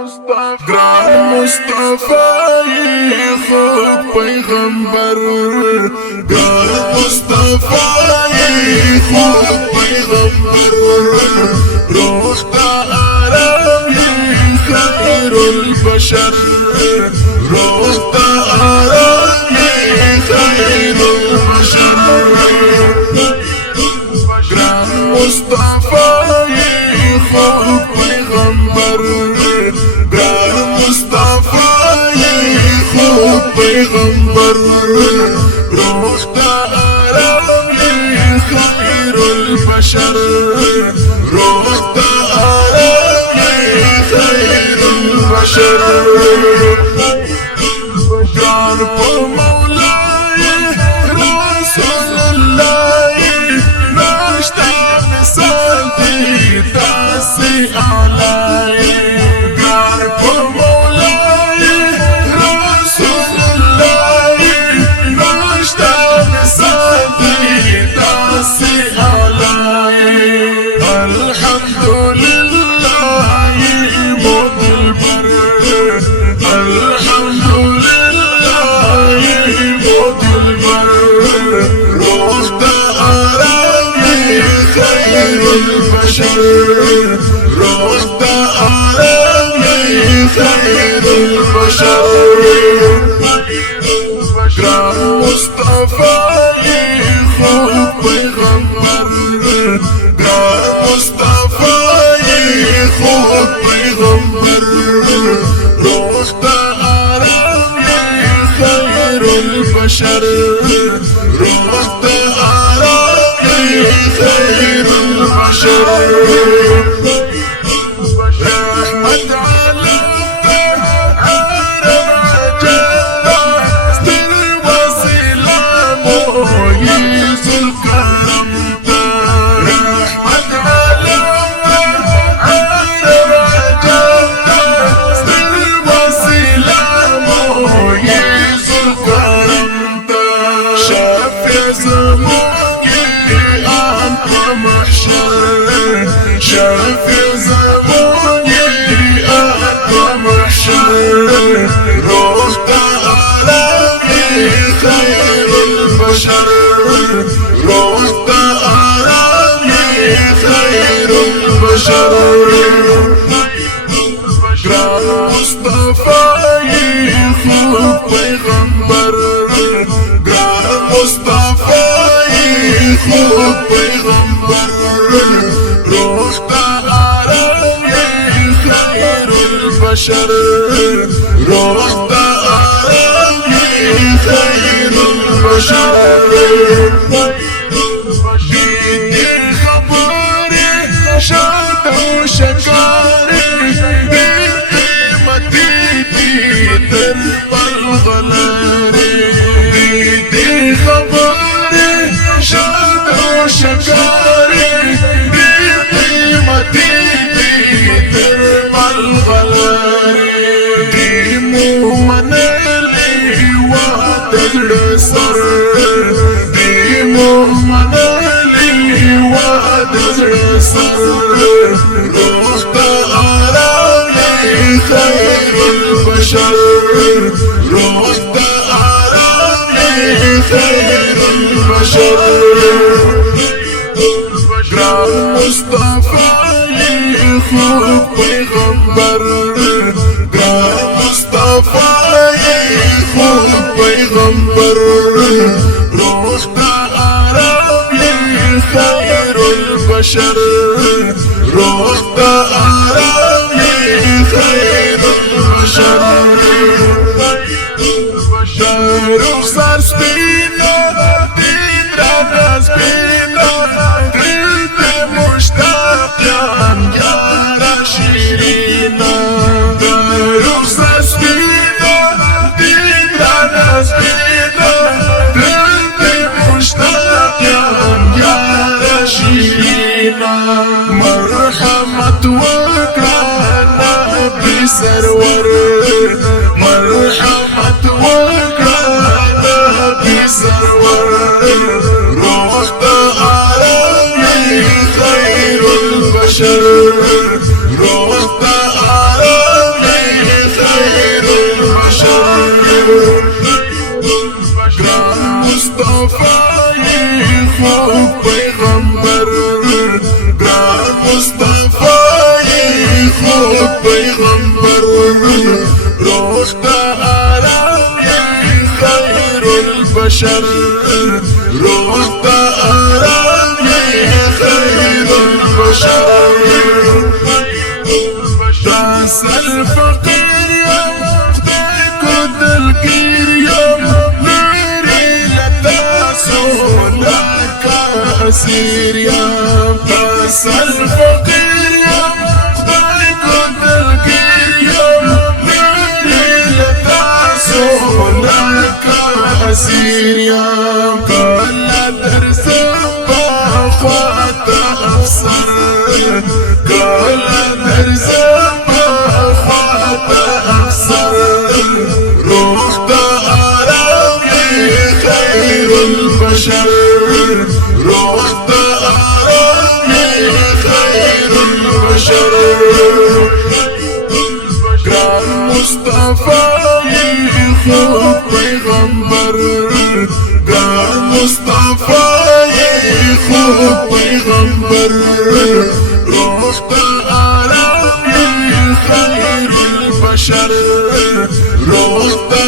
مصطفى خود پیغمبر گر مصطفى خود پیغمبر روح تا آرام خیر البشر روح تا آرام خیر البشر گر مصطفى خود پیغمبر گر مصطفى خود پیغمبر روح تا آرام خیر البشر روح تا آرام خیر البشر جان پر مولای رسول الله ناشتا مثال دی داسی آلای جان پر مولای رسول الله ناشتا مثال دی داسی آلای الحمدلله مدلبر الحمدلله مدلبر روح تا آرام خیر البشر روح تا آرام خیر البشر گر مصطفى خود پیغمبر گر مصطفى خود پیغمبر روح تا آرام خیر البشر روح تا آرام خیر البشر رحمت عالم شافي زماني أنت محشر روح تا آرام خير البشر روح تا آرام خير البشر گر مصطفى خود پیغمبر گر مصطفى خود پیغمبر روح تا آرام خیر البشر روح تا آرام خیر البشر دیدی خبری شاد و شکاری قیمتی دیدر بالغلاری دیدی خبری شاد و شکاری روح تا آرام خیر البشر روح تا آرام خیر البشر گر مصطفى خود پیغمبر گر مصطفى خود پیغمبر روح تا آرام خیر البشر روح تا آرام خیر البشر رخسار سپینا دین رانا سپینا دل پہ مشتاق جان یارا شیرینا رخسار سپینا دین رانا سپینا دل پہ مشتاق جان یارا شیرینا مرحمت وکرانا نبی سرور مرحمت وکرانا نبی سرور روح تا آرام خیر البشر روح تا آرام پیغمبر روح دا آرام یې خیر البشر روح دا آرام یې خیر البشر تاسل فقیر یم خدای کو دلگیر یم لیری لتاسو لکا اسیر یم تاسل فقیر یم خدای کو دلگیر یم لیری لتاسو لکا اسیر یم کلا درزم باخوات افسر کلا درزم روح دا آرام یې خیر البشر روح دا آرام یې خیر البشر ګران مصطفی یې خوب پیغمبر ګران مصطفی یې خوب پیغمبر روح دا آرام یې خیر البشر روح دا